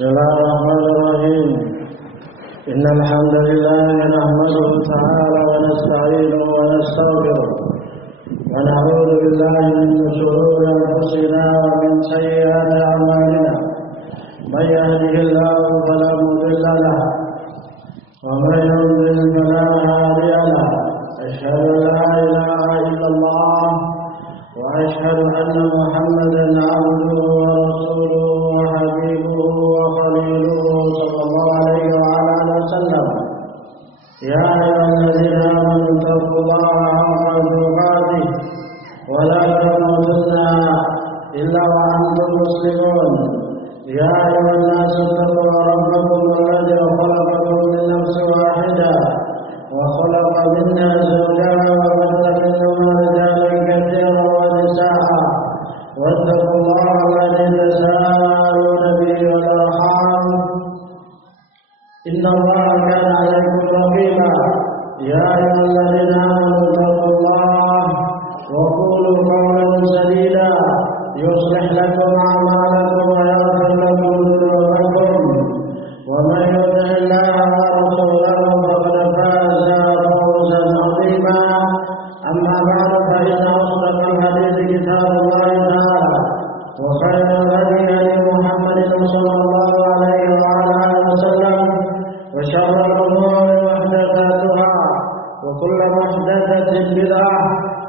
Bismillahirrahmanirrahim. Innal hamdalillah nahmaduhu ta'ala wa nasta'inuhu wa nastaghfiruh wa na'udzu billahi min shururi anfusina wa min sayyiati a'malina. May yahdihillahu fala mudilla lahu wa may yudlil fala hadiya lahu. Asyhadu an la ilaha illallah wa asyhadu anna Muhammadan 'abduhu wa rasuluhu wa habibuhu wa khaliluhu sallallahu alaihi wa ala alihi wasallam. Ya ayyuhalladzina amanu taqullaha haqqa tuqatih wa la tamutunna illa wa antum muslimun. Ya ayyuhan nasu taqu rabbakum alladzi khalaqakum min nafsin wahidah wa khalaqa minha zawjaha wa batha minhuma rijalan katsiran wa nisaa'a wattaqullaha alladzi tasaaluna bihi wal arham innallaha kana 'alaykum raqiba. Ya ayyuhalladzina amanu taqullaha wa qulu qawlan sadida yuslih lakum a'malakum wa yaghfir lakum dhunubakum wa man yuti'illaha wa rasulahu faqad faza fawzan 'azima. Amma ba'du, fa inna asdaqal hadithi kitabullahi ta'ala wa khairal hadi Muhammadin sallallahu alaihi wa ala alihi wasallam wa syarrul umuri muhdatsatuha wa kullu muhdatsatin bid'ah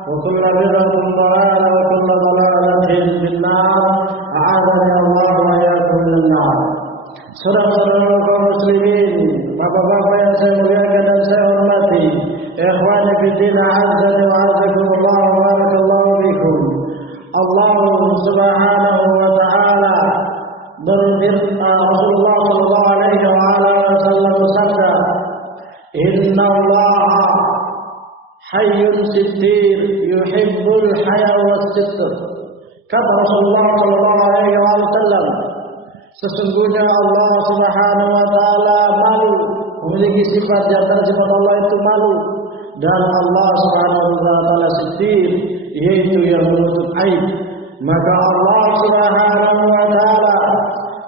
wa kullu bid'atin dhalalah wa kullu dhalalatin fin-nar. A'adzani Allah wa iyyakum minan nar. Saudara-saudara kaum muslimin, bapak-bapak yang saya muliakan dan saya hormati, ikhwani fillah, azza wa azakumullah wa barakallahu fikum. Allah Subhanahu wa ta'ala berfirman, Rasulullah sallallahu alaihi wa alihi wasallam bersabda, "Inna Allah hayyun sittir yuhibbul haya was-sitr." Kata Rasulullah sallallahu alaihi wasallam, sesungguhnya Allah Subhanahu wa ta'ala malu, memiliki sifat di antara sifat Allah itu malu, dan Allah Subhanahu wa ta'ala sittir, yaitu yang menutup aib. Maka Allah Subhanahu wa ta'ala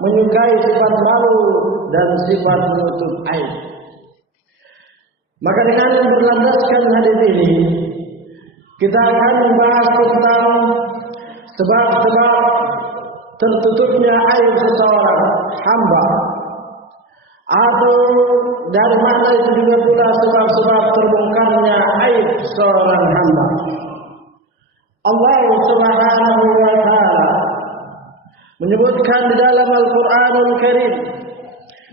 menyukai sifat malu dan sifat menutup aib. Maka dengan berlandaskan hadis ini, kita akan membahas tentang sebab-sebab tertutupnya aib seseorang hamba, atau dari mana itu juga pula sebab-sebab terbongkarnya aib seorang hamba. Allah Subhanahu wa ta'ala menyebutkan di dalam Al-Qur'anul Karim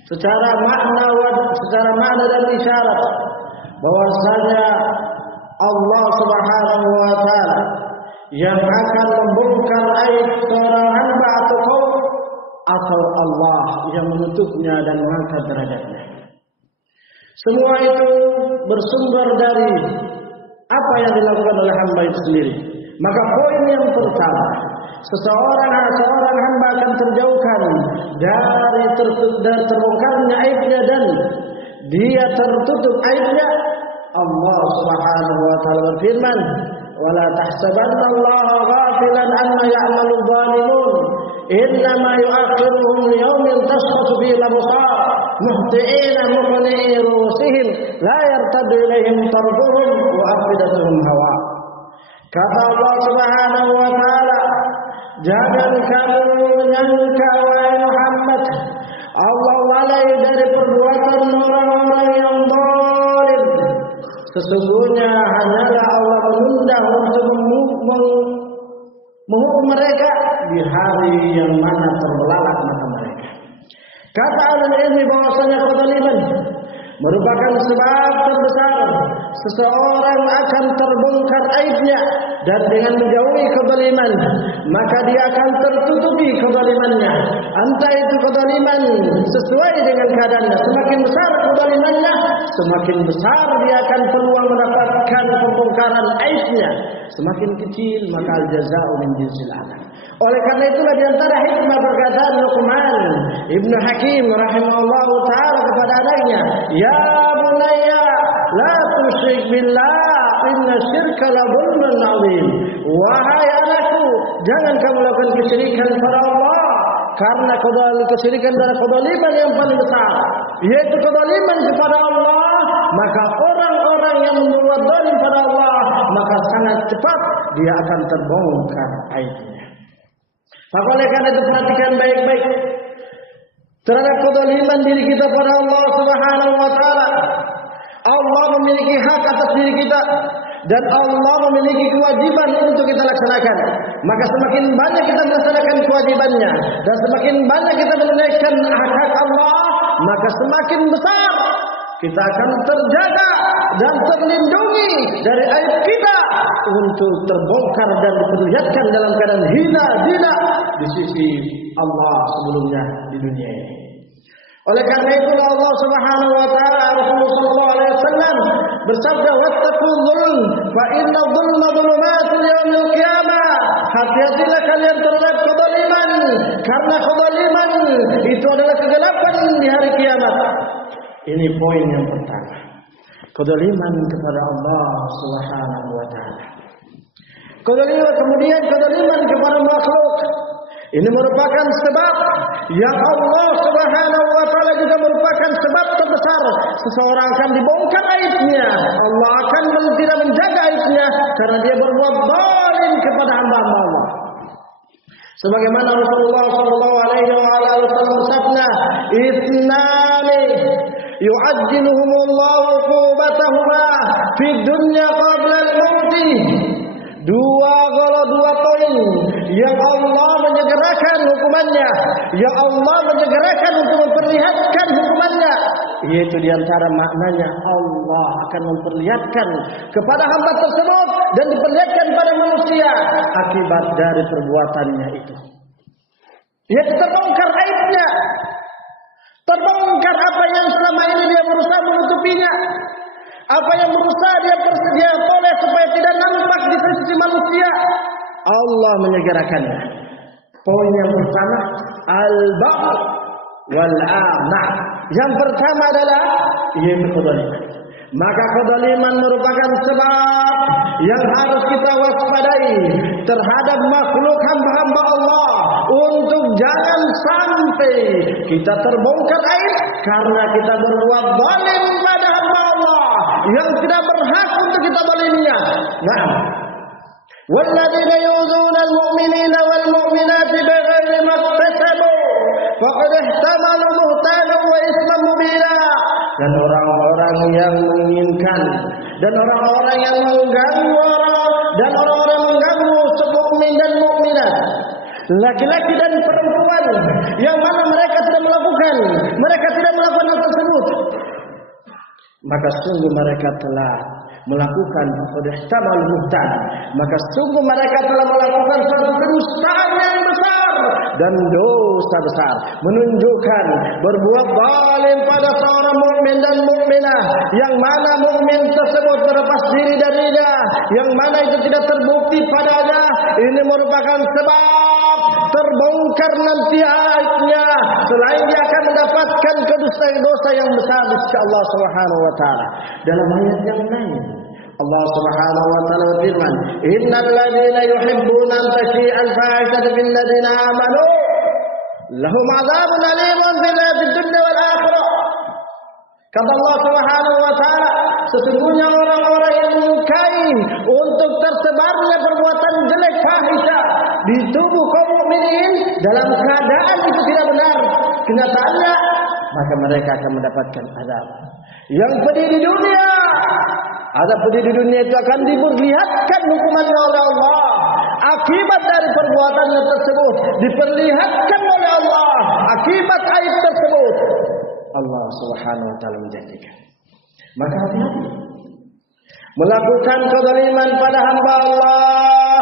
secara makna dan isyarat bahwasanya Allah Subhanahu wa ta'ala yang akan membongkar aib seorang hamba atau kaum, atau Allah yang menutupnya dan mengangkat derajatnya. Semua itu bersumber dari apa yang dilakukan oleh hamba itu sendiri. Maka poin yang pertama, seorang hamba akan terjauhkan dari terbongkarnya aibnya dan dia tertutup aibnya. Allah Subhanahu wa ta'ala berfirman, "Wala tahsabanna Allaha ghafilan amma ya'malu adh-dhalimun, innama yu'akhiruhum liyawmin tashkhasu fihi al-absar, muhti'ina muqni'i ru'usihim, la yartaddu ilaihim tarfuhum wa afidatuhum hawa." Kata Allah Subhanahu wa ta'ala, jangan kamu menyangka wahai Muhammad, Allah lalai dari perbuatan orang-orang yang zalim. Sesungguhnya hanyalah Allah menunda untuk menghukum mereka di hari yang mana terbelalak mata mereka. Kata ahli ilmi bahwasanya kezaliman merupakan sebab terbesar seseorang akan terbongkar aibnya, dan dengan menjauhi kezaliman maka dia akan tertutupi kezalimannya. Entah itu kezaliman sesuai dengan keadaannya, semakin besar kezalimannya, semakin besar dia akan peluang mendapatkan pembongkaran aibnya. Semakin kecil maka al-jazaa'u min jinsil amal. Oleh karena itulah di antara hikmah perkataan Luqman Ibnu Hakim rahimahullahu taala kepada anaknya, "Ya bunayya la tusyrik billah, inna syirka la dzulmun 'adzim." Wahai anakku, jangan kamu lakukan kesyirikan kepada Allah, karena kesyirikan adalah kezaliman yang paling besar, yaitu kezaliman kepada Allah. Maka orang-orang yang berbuat zalim pada Allah, maka sangat cepat dia akan terbongkar aibnya. Maka oleh karena itu perhatikan baik-baik terhadap kezaliman diri kita pada Allah Subhanahu wa taala. Allah memiliki hak atas diri kita dan Allah memiliki kewajiban untuk kita laksanakan. Maka semakin banyak kita melaksanakan kewajibannya dan semakin banyak kita menunaikan hak Allah, maka semakin besar kita akan terjaga dan terlindungi dari aib kita untuk terbongkar dan diperlihatkan dalam keadaan hina dina di sisi Allah sebelumnya di dunia ini. Oleh karena itu Allah Subhanahu wa taala, Rasulullah sallallahu alaihi wasallam bersabda, "Wattaqul dzulm, fa inna dzulma dzulumatul yaumil qiyamah." Hati-hatilah kalian terhadap kezaliman, karena kezaliman itu adalah kegelapan di hari kiamat. Ini poin yang pertama. Kezaliman kepada Allah Subhanahu wa taala. Kemudian kezaliman kepada makhluk. Ini merupakan sebab yang Allah Subhanahu wa taala juga merupakan sebab terbesar seseorang akan dibongkar aibnya. Allah akan tidak menjaga aibnya karena dia berbuat zalim kepada hamba-hamba Allah. Sebagaimana Rasulullah sallallahu alaihi wasallam bersabda, "Itsnani yu'ajjiluhumullahu uqubatahuma fid dunya qabla al-maut." Dua poin yang Allah menyegerakan hukumannya, yang Allah menyegerakan untuk memperlihatkan hukumannya, yaitu diantara maknanya Allah akan memperlihatkan kepada hamba tersebut dan diperlihatkan pada manusia akibat dari perbuatannya itu. Yaitu terbongkar aibnya, terbongkar apa yang selama ini dia berusaha menutupinya, apa yang berusaha dia toleh supaya tidak nampak di sisi manusia. Allah menyegerakannya. Poin yang pertama, al-bagh wal-amah. Yang pertama adalah yaitu kezaliman. Maka kezaliman merupakan sebab yang harus kita waspadai terhadap makhluk hamba-hamba Allah untuk jangan sampai kita terbongkar aib karena kita berbuat zalim pada hamba Allah yang tidak berhak untuk kita zaliminya. Nah, walladzina yu'dzuna al-mu'minina wal mu'minati bighairi ma iktasabu faqad ihtamalu buhtanan wa isman mubina. Dan orang-orang yang menginginkan dan orang-orang yang mengganggu dan orang-orang mengganggu mukmin dan mukminat, laki-laki dan perempuan yang mana mereka tidak melakukan hal tersebut, maka sungguh mereka telah melakukan ihtamal buhtan, maka sungguh mereka telah melakukan suatu kedustaan yang besar dan dosa besar, menunjukkan berbuat zalim pada seorang mukmin dan mukminah yang mana mukmin tersebut terlepas diri darinya, yang mana itu tidak terbukti padanya. Ini merupakan sebab terbongkar nanti aibnya, selain dia akan mendapatkan dosa yang besar di sisi Allah Subhanahu wa taala. Dalam ayat yang lain Allah Subhanahu wa taala berfirman, "Innal ladzina yuhibbuna an tashi'a al-fahishatu fil ladzina amanu lahum 'adzabun alimun fil hayatid dunya wal akhirah." Kata Allah Subhanahu wa taala, sesungguhnya orang-orang yang menyukai untuk tersebarnya perbuatan jelek fahisyah di tubuh kaum mukminin dalam keadaan itu tidak benar kenyataannya, maka mereka akan mendapatkan azab yang pedih di dunia. Azab pedih di dunia itu akan diperlihatkan hukumannya oleh Allah. Akibat dari perbuatannya tersebut diperlihatkan oleh Allah. Akibat aib tersebut Allah Subhanahu wa taala menjadikan. Maka hati-hati melakukan kezaliman pada hamba Allah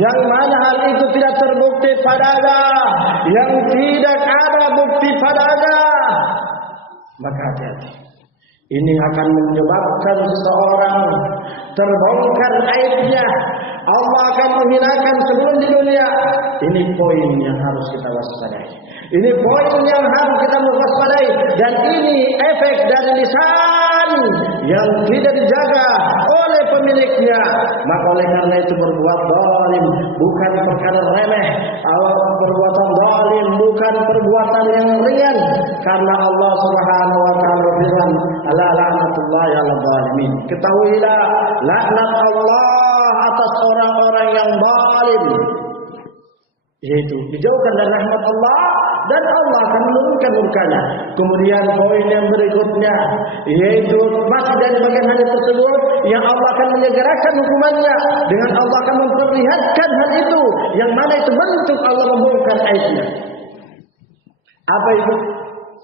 yang mana hal itu tidak terbukti padanya, yang tidak ada bukti padanya, maka hati-hati. Ini akan menyebabkan seseorang terbongkar aibnya. Allah akan menghinakan sebelum di dunia. Ini poin yang harus kita waspadai. Ini poin yang harus kita waspadai. Dan ini efek dari lisan yang tidak dijaga oleh pemiliknya. Maka oleh karena itu berbuat zalim bukan perkara remeh. Perbuatan zalim bukan perbuatan yang ringan, karena Allah Subhanahu wa taala berfirman, "Ala la'natullahi 'alal zalimin." Ketahuilah laknat Allah atas orang-orang yang zalim, yaitu dijauhkan dari rahmat Allah dan Allah akan menurunkan murkanya. Kemudian poin yang berikutnya, yaitu masih dari bagian hadis tersebut, yang Allah akan menyegerakan hukumannya dengan Allah akan memperlihatkan hal itu, yang mana itu bentuk Allah membongkar aibnya. Apa itu?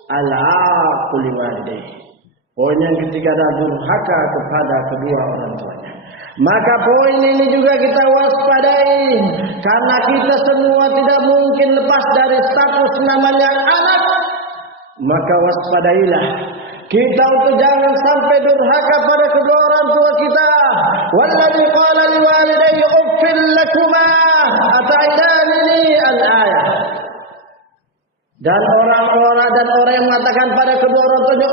Al-aqu liwalidayhi. Poin yang ketiga adalah durhaka kepada kedua orang tuanya. Maka poin ini juga kita waspadai, karena kita semua tidak mungkin lepas dari status namanya anak. Maka waspadailah kita untuk jangan sampai durhaka pada kedua orang tua kita. Walladzi qala liwalidayhi uffil lakuma ata'idani al-ayah. Dan orang-orang yang mengatakan pada kedua orang tuanya,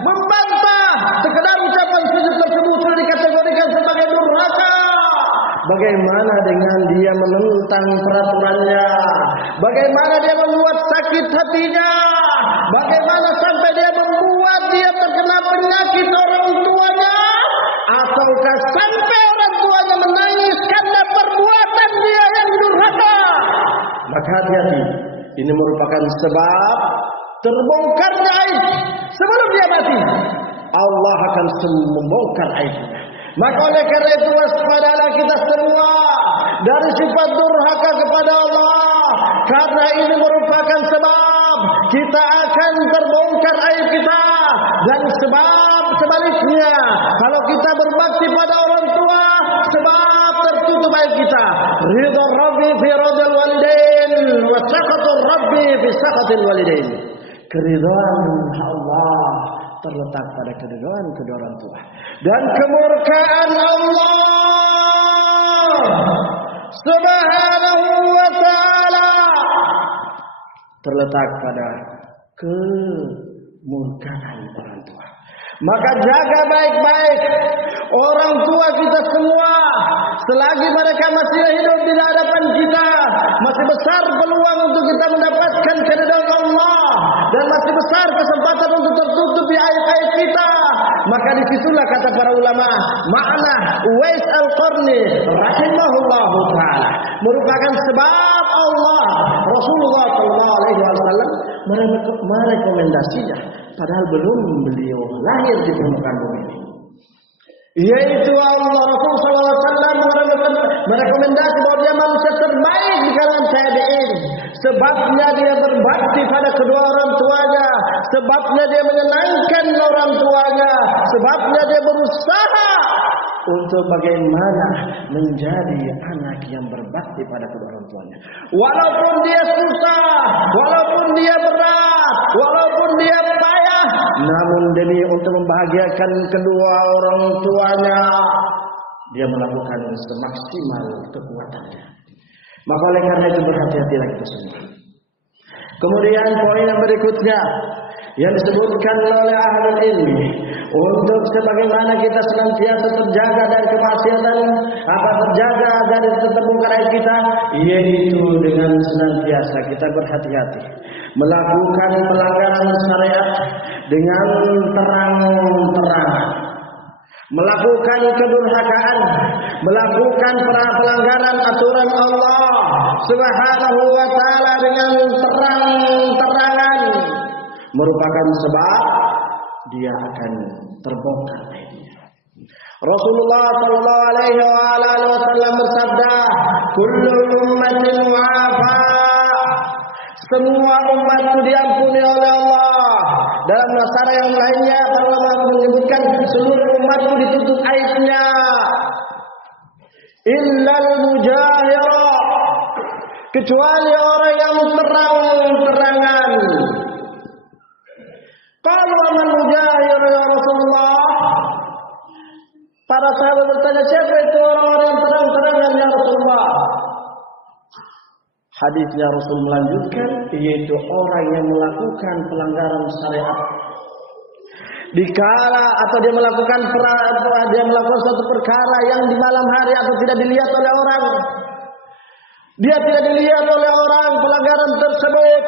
membantah, sekedar ucapan sujud tersebut sudah dikategorikan sebagai durhaka. Bagaimana dengan dia menentang peraturannya? Bagaimana dia membuat sakit hatinya? Bagaimana sampai dia membuat dia terkena penyakit orang tuanya? Ataukah sampai orang tuanya menangis karena perbuatan dia yang durhaka? Maka hati-hati, ini merupakan sebab terbongkarnya aib. Sebelum dia mati, Allah akan membongkar aibnya. Maka oleh karena itu waspadalah kita semua dari sifat durhaka kepada Allah, karena ini merupakan sebab kita akan terbongkar aib kita. Dan sebab sebaliknya, kalau kita berbakti pada orang tua, sebab tertutup aib kita. Ridha Rabbi fi ridhal walidain wa sakhatur Rabbi fi sakhatil walidain. Keridhaan Allah terletak pada keridhaan kedua orang tua, dan kemurkaan Allah Subhanahu wa taala terletak pada kemurkaan orang tua. Maka jaga baik-baik orang tua kita semua. Selagi mereka masih hidup di hadapan kita, masih besar peluang untuk kita mendapatkan keridhaan Allah, dan masih besar kesempatan untuk tertutupi aib-aib kita. Maka disitulah kata para ulama, makna Uwais Al-Qarni rahimahullahu ta'ala merupakan sebab Allah Rasulullah SAW merekomendasinya, padahal belum beliau lahir di permukaan bumi ini. Yaitu Allah Rasulullah SAW merekomendasi bahwa dia manusia terbaik di kalangan tabi'in. Sebabnya dia berbakti pada kedua orang tuanya, sebabnya dia menyenangkan orang tuanya, sebabnya dia berusaha untuk bagaimana menjadi anak yang berbakti pada kedua orang tuanya. Walaupun dia susah, walaupun dia berat, walaupun dia payah, namun demi untuk membahagiakan kedua orang tuanya, dia melakukan semaksimal kekuatannya. Maka oleh karena itu berhati-hatilah kita semua. Kemudian poin yang berikutnya yang disebutkan oleh ahli ilmi, untuk sebagaimana kita senantiasa terjaga dari kemaksiatan, terjaga dari tertembungkan aib kita, yaitu dengan senantiasa kita berhati-hati melakukan pelanggaran syariat dengan terang-terangan, melakukan kedurhakaan, melakukan pelanggaran aturan Allah Subhanahu wa taala dengan terang-terangan, merupakan sebab dia akan terbongkar aibnya. Rasulullah sallallahu alaihi wasallam bersabda, "Kullu ummatin mu'afa." Semua umatku diampuni oleh Allah. Dalam nasara yang lainnya para ulama menyebutkan seluruh umatku ditutup aibnya. Illal mujahira, kecuali orang yang terang-terangan. Kalau aman mujahir ya Rasulullah, para sahabat bertanya, siapa itu orang-orang yang terang-terangan ya Rasulullah? Hadisnya Rasul melanjutkan, yaitu orang yang melakukan pelanggaran syariat dikala atau dia melakukan suatu perkara yang di malam hari atau tidak dilihat oleh orang. Dia tidak dilihat oleh orang pelanggaran tersebut.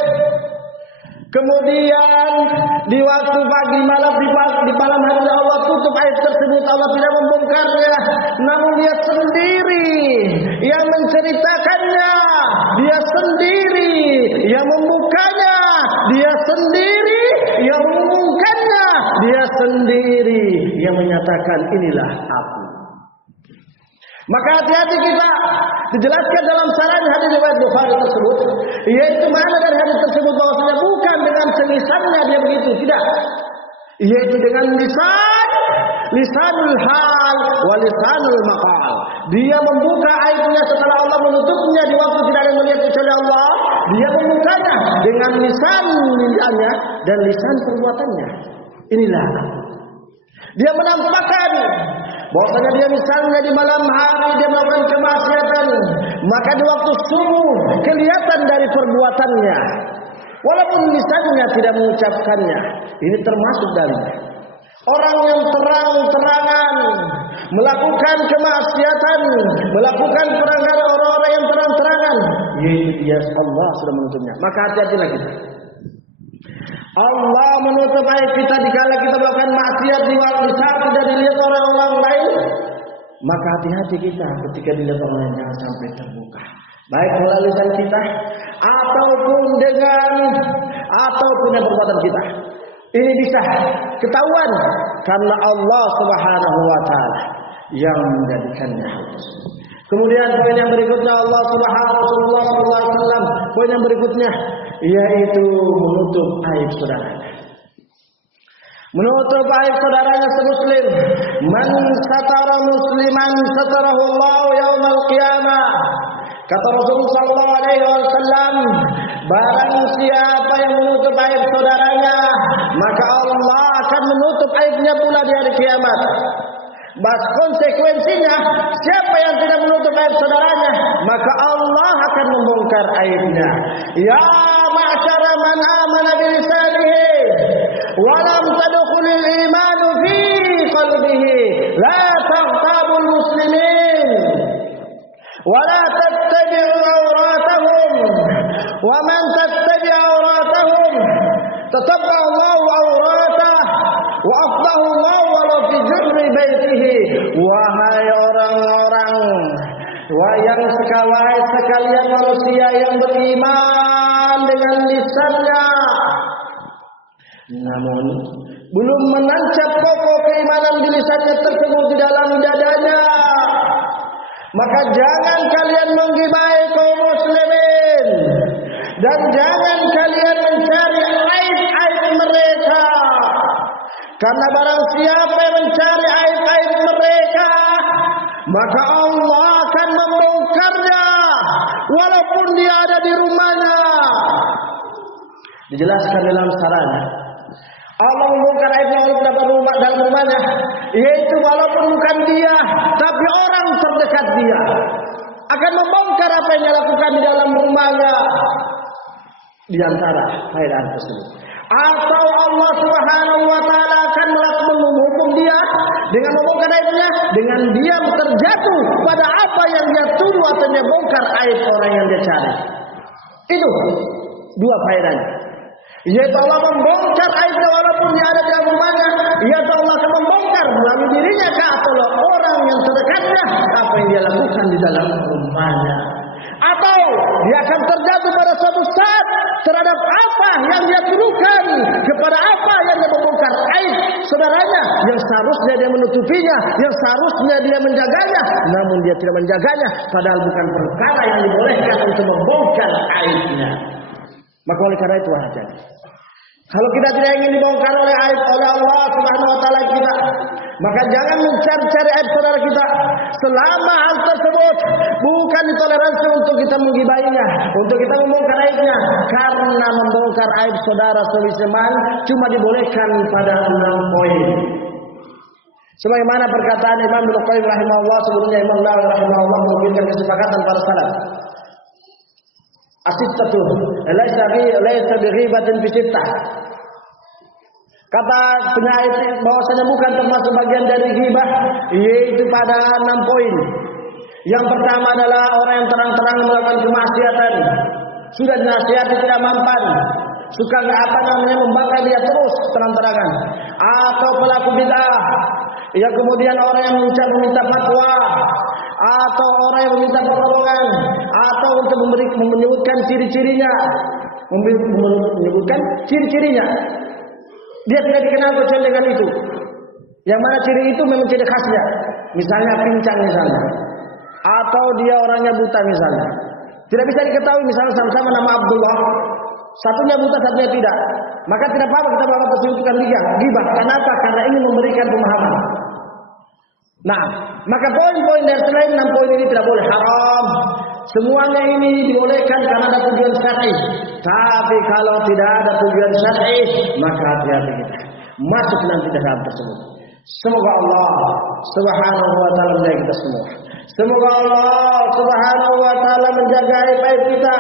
Kemudian di waktu pagi malam di malam hari Allah tutup aib tersebut, Allah tidak membongkarnya, namun dia sendiri yang menceritakannya, dia sendiri yang membukanya, dia sendiri yang mengumumkannya, dia sendiri yang menyatakan inilah aku. Maka hati-hati kita. Dijelaskan dalam saran hadis riwayat Bukhari tersebut, yaitu makna dari hadis tersebut bahwasanya bukan dengan selisannya dia begitu, tidak. Yaitu dengan lisanul hal wa lisanul maqal. Dia membuka aibnya setelah Allah menutupnya di waktu tidak ada yang melihat kecuali Allah. Dia membukanya dengan lisan lisannya dan lisan perbuatannya. Inilah dia menampakkan bahwasanya dia misalnya di malam hari dia melakukan kemaksiatan, maka di waktu subuh kelihatan dari perbuatannya, walaupun lisannya tidak mengucapkannya. Ini termasuk dari orang yang terang-terangan melakukan kemaksiatan, melakukan pelanggaran orang-orang yang terang-terangan, yaitu dia Allah sudah menutupnya. Maka hati-hatilah kita. Allah menutup aib kita dikala kita melakukan maksiat di waktu saat tidak dilihat orang lain. Maka hati-hati kita ketika dilihat orang lain, jangan sampai terbuka. Baik melalui lisan kita ataupun dengan perbuatan kita. Ini bisa ketahuan karena Allah Subhanahu wa taala yang menjadikannya halus. Kemudian poin yang berikutnya Allah Subhanahu wa taala, poin yang berikutnya yaitu menutup aib saudaranya. Menutup aib saudaranya semuslim. Man satara musliman satarahu Allah yaumal qiyamah. Kata Rasulullah sallallahu alaihi wasallam, barang siapa yang menutup aib saudaranya, maka Allah akan menutup aibnya pula di hari kiamat. Bas konsekuensinya, siapa yang tidak menutup aib saudaranya, maka Allah akan membongkar aibnya. Ya ma'syara man amana bi lisanihi wa lam tadkhulil imanu fi qalbihi la taghtabul muslimin wa la tattabi'u awratahum wa man tattabi' awratahum tatabba Allahu awratah wa afdahu Allah walau fi jurri baitihi. Wahai orang-orang, wahai sekalian manusia yang beriman dengan lisannya, namun belum menancap pokok keimanan di lisannya tersebut di dalam dadanya, maka jangan kalian menggibai kaum muslimin dan jangan kalian mencari aib-aib mereka. Karena barang siapa yang mencari aib-aib mereka, maka Allah akan membongkarnya walaupun dia ada di rumahnya. Dijelaskan dalam sarannya, Allah membongkar aibnya walaupun dalam rumahnya, yaitu walaupun bukan dia, tapi orang terdekat dia akan membongkar apa yang dia lakukan di dalam rumahnya. Di antara faedah tersebut, atau Allah Subhanahu wa taala akan menghukum dia dengan membongkar aibnya, dengan dia terjatuh pada apa yang dia tuduh atau dia bongkar aib orang yang dia cari. Itu dua faedahnya. Yaitu Allah membongkar aibnya walaupun dia ada di dalam rumahnya, yaitu Allah akan membongkar melalui dirinya atau orang yang terdekatnya apa yang dia lakukan di dalam rumahnya. Atau dia akan terjatuh pada suatu saat terhadap apa yang dia tuduhkan, kepada apa yang dia membongkar aib saudaranya, yang seharusnya dia menutupinya, yang seharusnya dia menjaganya, namun dia tidak menjaganya, padahal bukan perkara yang dibolehkan untuk membongkar aibnya. Maka oleh karena itu hati-hati. Kalau kita tidak ingin dibongkar oleh aib oleh Allah Subhanahu wa taala kita, maka jangan mencari-cari aib saudara kita selama hal tersebut bukan ditoleransi untuk kita menggibainya, untuk kita membongkar aibnya. Karena membongkar aib saudara semisal cuma dibolehkan pada 6 poin. Sebagaimana perkataan Imam Ibnu Qayyim rahimahullah, sebelumnya Imam Nawawi rahimahullah memberikan kesepakatan para salaf. Asittatu laisa bighibatin fi sittah. Kata penyair bahwasanya bukan termasuk bagian dari ghibah, yaitu pada 6 poin. Yang pertama adalah orang yang terang-terang melakukan kemaksiatan, sudah dinasihati tidak mampan, suka membangkai dia terus terang-terangan, atau pelaku bid'ah, yang kemudian orang yang meminta fatwa, atau orang yang meminta pertolongan, atau untuk menyebutkan ciri-cirinya, menyebutkan ciri-cirinya. Dia tidak dikenal kecuali dengan itu. Yang mana ciri itu memang ciri khasnya. Misalnya pincang misalnya. Atau dia orangnya buta misalnya. Tidak bisa diketahui misalnya sama-sama nama Abdullah. Satunya buta, satunya tidak. Maka tidak apa-apa kita bawa persekutukan ghibah. Kenapa? Karena ingin memberikan pemahaman. Nah, maka poin-poin dari selain 6 poin ini tidak boleh, haram. Semuanya ini dibolehkan karena ada tujuan syar'i. Tapi kalau tidak ada tujuan syar'i, maka hati-hati kita masuk nanti dalam tersebut. Semoga Allah Subhanahu wa taala menjaga kita semua. Semoga Allah Subhanahu wa taala menjaga aib kita,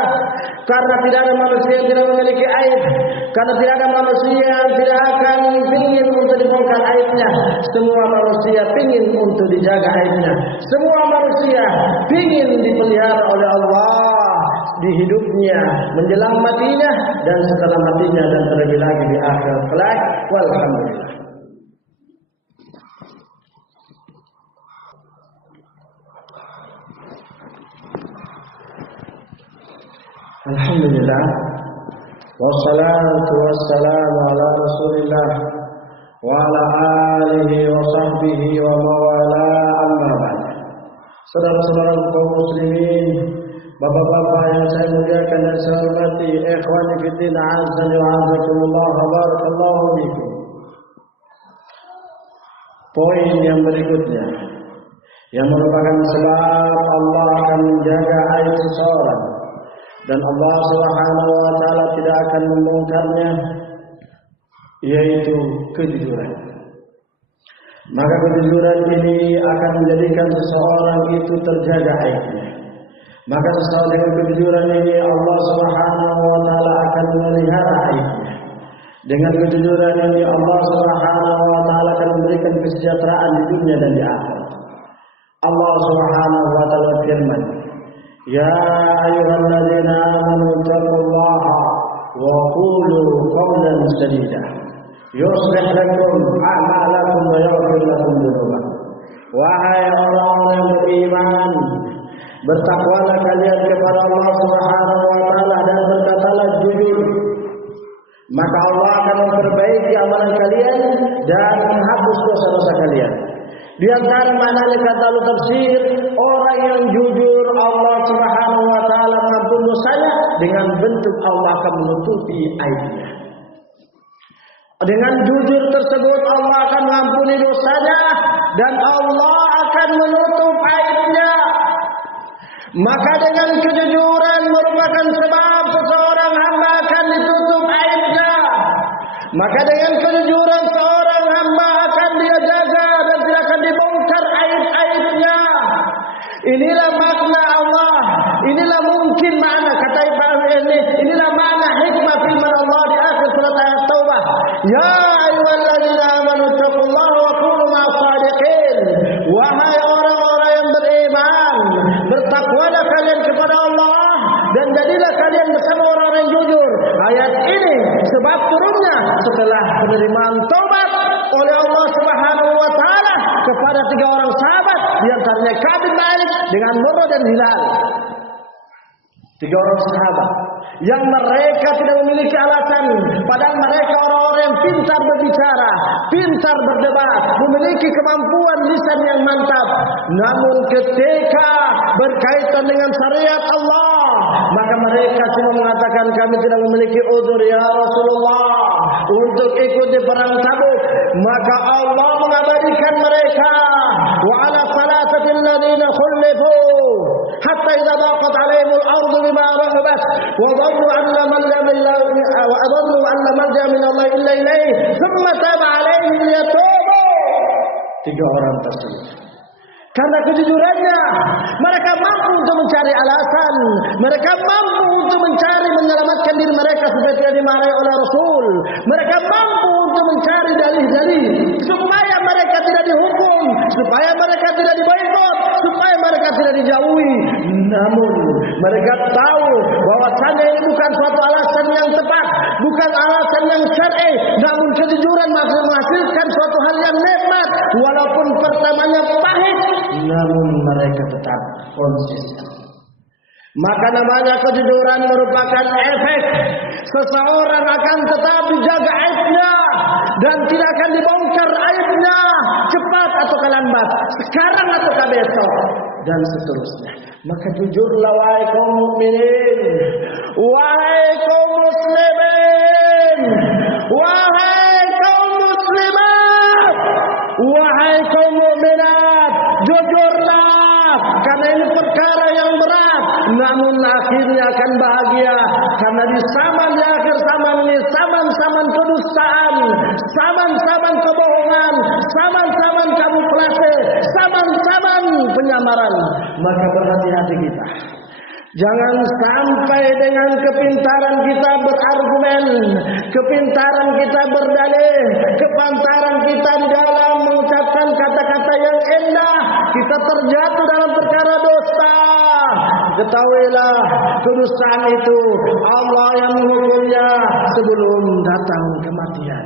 karena tidak ada manusia yang tidak memiliki aib, karena tidak ada manusia yang tidak akan ingin untuk dibongkar aibnya. Semua manusia ingin untuk dijaga aibnya. Semua manusia ingin dipelihara oleh Allah di hidupnya, menjelang matinya dan setelah matinya, dan terlebih lagi di akhir kelak. Walhamdulillah. Alhamdulillah, wassalatu wassalamu ala Rasulillah wa ala alihi wa sahbihi wa mawala, amma ba'd. Saudara-saudara kaum muslimin, bapak-bapak yang saya muliakan dan saya hormati, ikhwani fiddin, azza wa azakumullah, barakallahu fikum. Poin yang berikutnya yang merupakan sebab Allah akan menjaga aib seseorang dan Allah Subhanahu wa taala tidak akan membongkarnya, yaitu kejujuran. Maka kejujuran ini akan menjadikan seseorang itu terjaga aibnya. Maka sesuai dengan kejujuran ini Allah Subhanahu wa taala akan memelihara aibnya. Dengan kejujuran ini Allah Subhanahu wa taala akan memberikan kesejahteraan di dunia dan di akhirat. Allah Subhanahu wa taala firman, Ya ayyuhalladzina amanu taqullaha wa qulu qawlan sadida yuslih lakum a'malakum wa yaghfir lakum dzunubakum. Wahai orang-orang yang beriman, bertakwalah kalian kepada Allah Subhanahu wa taala dan berkatalah jujur. Maka Allah akan memperbaiki amalan kalian dan menghapus dosa-dosa kalian. Di antara makna kata tafsir, orang yang jujur Allah Subhanahu wa taala mengampuni dosanya dengan bentuk Allah akan menutupi aibnya. Dengan jujur tersebut Allah akan mengampuni dosanya dan Allah akan menutup aibnya. Maka dengan kejujuran merupakan sebab seseorang hamba akan ditutup aibnya. Maka dengan kejujuran seorang hamba akan dia jaga dan tidak akan dibongkar aib-aibnya. Inilah makna Allah. Inilah mungkin makna kata ini. Inilah makna hikmah firman Allah di akhir surat At-Taubah. Ya ayyuhalladzina amanu taqullaha wa kunu ma'as shadiqin. Wahai orang-orang yang beriman, bertakwalah kalian kepada Allah dan jadilah kalian bersama orang-orang yang jujur. Ayat ini sebab turunnya setelah penerimaan taubat oleh Allah Subhanahu wa taala kepada 3 orang sahabat, di antaranya Ka'ab bin Malik dengan Murrah dan Hilal. 3 orang sahabat yang mereka tidak memiliki alasan, padahal mereka orang-orang yang pintar berbicara, pintar berdebat, memiliki kemampuan lisan yang mantap. Namun ketika berkaitan dengan syariat Allah, maka mereka cuma mengatakan, kami tidak memiliki udzur ya Rasulullah untuk ikut di perang Tabuk. Maka Allah mengabadikan mereka, wa ala salasatil ladzina khulifu hatta idza daqat alaihimul ardu bima rahabat wa dhannu anna man la malja min Allah illa ilaihi thumma taba alaihim liyatubu. 3 orang tersebut Karena kejujurannya, mereka mampu untuk mencari alasan, mereka mampu untuk mencari menyelamatkan diri mereka supaya tidak dimarahi oleh Rasul. Mereka mampu untuk mencari dalih-dalih supaya mereka tidak dihukum, supaya mereka tidak diboikot, supaya mereka tidak dijauhi. Namun mereka tahu bahwasanya ini bukan suatu alasan yang tepat, bukan alasan yang syar'i, namun kejujuran menghasilkan suatu hal yang nikmat, walaupun pertamanya pahit, namun mereka tetap konsisten. Maka namanya kejujuran merupakan efek seseorang akan tetap dijaga aibnya dan tidak akan dibongkar aibnya cepat atau lambat, sekarang atau besok, dan seterusnya. Maka jujurlah wahai kaum mukminin, wahai kaum muslimin, wahai kaum muslimat, wahai kaum mukminat, jujurlah, karena ini perkara yang berat, namun akhirnya akan bahagia. Karena di akhir zaman ini saman-saman kedustaan, saman-saman kebohongan, saman-saman kamuflase, saman-saman penyamaran. Maka berhati-hati kita. Jangan sampai dengan kepintaran kita berargumen, kepintaran kita berdalih, kepintaran kita di dalam mengucapkan kata-kata yang indah, kita terjatuh dalam perkara dosa. Ketahuilah, kedustaan itu Allah yang menghukumnya sebelum datang kematian.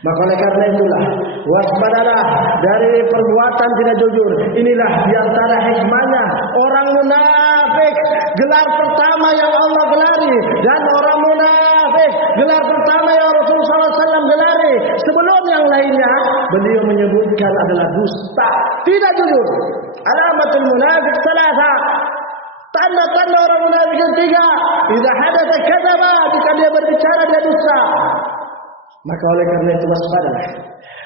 Maka oleh karena itulah, waspadalah dari perbuatan tidak jujur. Inilah diantara hikmahnya orang munafik, gelar pertama yang Allah gelari, dan orang munafik gelar pertama yang Rasulullah SAW gelari. Sebelum yang lainnya, beliau menyebutkan adalah dusta, tidak jujur. Alamatul munafik salasa. Tanda-tanda orang munafik yang tiga. Idza hadatsa kadzaba, jika dia berbicara dia dusta. Maka oleh karena itu waspadalah.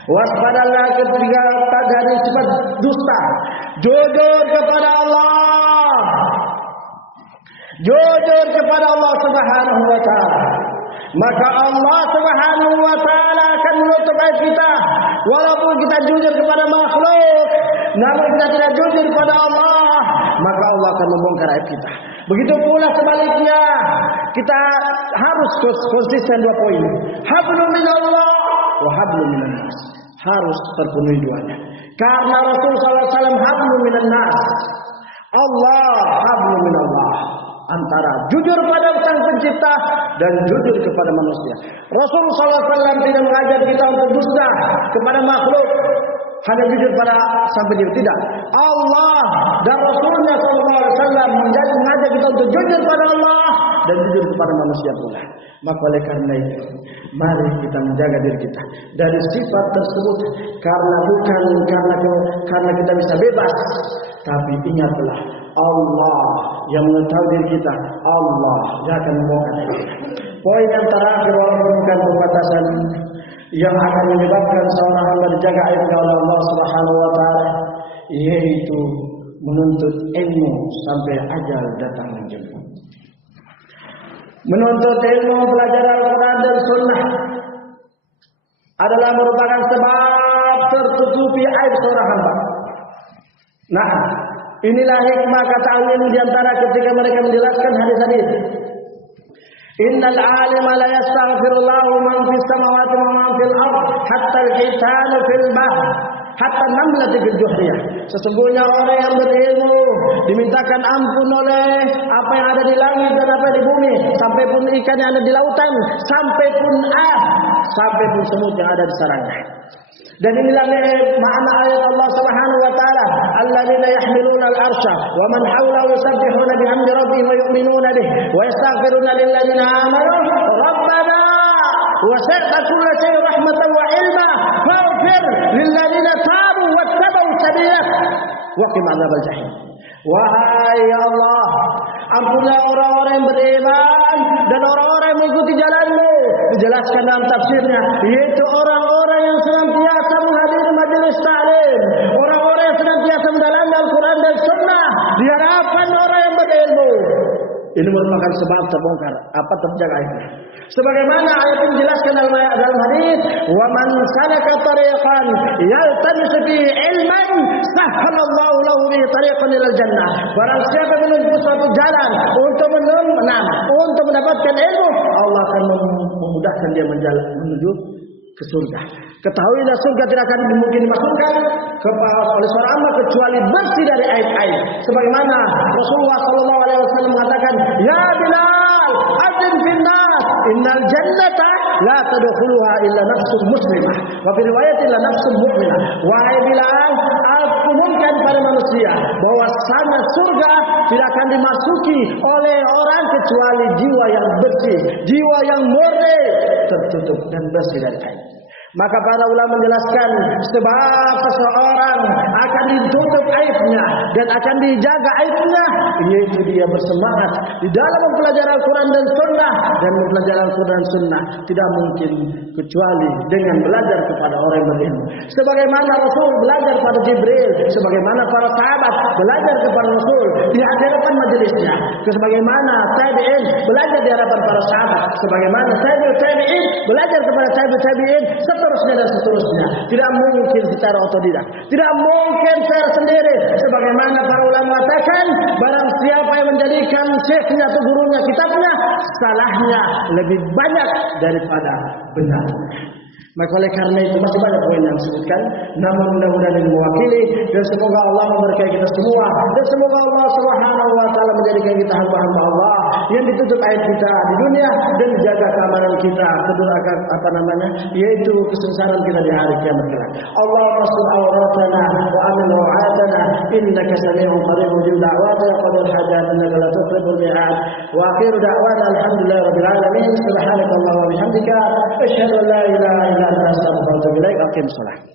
Waspadalah ketika dari sifat dusta. Jujur kepada Allah. Jujur kepada Allah Subhanahu wa taala. Maka Allah Subhanahu wa taala akan menutup aib kita. Walaupun kita jujur kepada makhluk, namun kita tidak jujur kepada Allah, maka Allah akan membongkar aib kita. Begitu pula sebaliknya, kita harus konsisten dua poin. Hablum minallah wa hablum minannas. Harus terpenuhi duanya. Karena Rasulullah SAW hablum minannas. Allah hablum minallah. Antara jujur pada Sang Pencipta dan jujur kepada manusia. Rasulullah SAW tidak mengajar kita untuk dusta kepada makhluk, hanya jujur pada Sang Pencipta. Tidak. Allah dan Rasulnya SAW mengajar kita untuk jujur pada Allah dan jujur kepada manusia pula. Maka oleh karena itu, mari kita menjaga diri kita dari sifat tersebut, karena bukan karena kita bisa bebas, tapi ingatlah Allah yang mengetahui diri kita, Allah yang akan membongkar kita. Poin yang terakhir, walaupun bukan pembatasan, yang akan menyebabkan seorang hamba dijaga aibnya oleh Allah Subhanahu wa taala, yaitu menuntut ilmu sampai ajal datang menjemput. Menuntut ilmu, belajar Al-Quran dan Sunnah adalah merupakan sebab tertutupi aib seorang hamba. Nah, inilah hikmah kata Al-Ilm diantara ketika mereka menjelaskan hadis-hadis. Innal alima la yastaghfirullahu man fis samawati wa man fil ard hatta al-hitanu fil bahr hatta namlati fil juhriyah. Sesungguhnya orang yang berilmu dimintakan ampun oleh apa yang ada di langit dan apa di bumi, sampai pun ikan yang ada di lautan, sampai pun semut yang ada di sarangnya. Dan inilah makna ayat Allah Subhanahu wa taala, alladzina yahmiluna al-arsha wa man hawlahu yusabbihuna bihamdi rabbihim wa yu'minuna bihi wa yastaghfiruna lil ladzina amanu rabbana wasi'ta kulla shay'in rahmatan wa ilma faghfir lil ladzina tabu wattaba'u sabilak wa qina adzabal jahim. Wahai Allah, ampunilah orang-orang yang beriman dan orang-orang yang mengikuti jalanmu. Dijelaskan dalam tafsirnya, yaitu orang-orang yang senantiasa menghadiri majelis ta'lim, orang-orang yang senantiasa mendalami Al-Quran dan Sunnah di hadapan orang yang berilmu. Ini merupakan sebab terbongkar terjaga aibnya. Sebagaimana ayat ini dijelaskan dalam hadis, "Wa man salaka tariqan yaltamisu fihi ilman, sahhalallahu lahu bihi tariqan ilal jannah." Barang siapa menempuh suatu jalan untuk mendapatkan ilmu, Allah akan memudahkan dia menuju ke surga. Ketahuilah surga tidak akan mungkin dimasukkan oleh seorang hamba kecuali bersih dari aib-aib. Sebagaimana Rasulullah SAW mengatakan, "Ya Bilal, adzin fin nas, innal jannata la tadkhuluha illa nafsun muslimah." Wa fi riwayat illa nafsun mu'minah. Wahai Bilal, umumkan pada manusia bahwa sana surga tidak akan dimasuki oleh orang kecuali jiwa yang bersih, jiwa yang murni, tertutup dan bersih dari aib. Maka para ulama menjelaskan sebab seseorang akan ditutup aibnya dan akan dijaga aibnya, yaitu dia bersemangat di dalam mempelajari Al-Quran dan Sunnah, dan mempelajari Al-Quran dan Sunnah tidak mungkin kecuali dengan belajar kepada orang yang berilmu. Sebagaimana Rasul belajar pada Jibril, sebagaimana para sahabat belajar kepada Rasul di hadapan majelisnya, sebagaimana tabi'in belajar di hadapan para sahabat, sebagaimana tabi'in belajar kepada tabi'in, seterusnya dan seterusnya. Tidak mungkin secara otodidak, tidak mungkin secara sendiri. Sebagaimana para ulama mengatakan, barang siapa yang menjadikan syekhnya atau gurunya kitabnya, salahnya lebih banyak daripada benar. Maka oleh karena itu masih banyak poin yang disebutkan, namun mudah-mudahan ini mewakili, dan semoga Allah memberkahi kita semua, dan semoga Allah Subhanahu wa taala menjadikan kita hamba-hamba Allah yang ditutup aib kita di dunia dan dijaga keamanan kita yaitu kesengsaraan kita di hari kiamat kelak. Allahumma sur awratana wa amin rawatana innaka sami'un qaribun mujib da'wat ya qadil hajat innaka la tuqribul mi'ad. Wa akhiru da'wana alhamdulillahi rabbil alamin. Subhanakallahumma wa bihamdika asyhadu an la ilaha illa anta astaghfiruka wa atubu ilaik. Aqim shalah.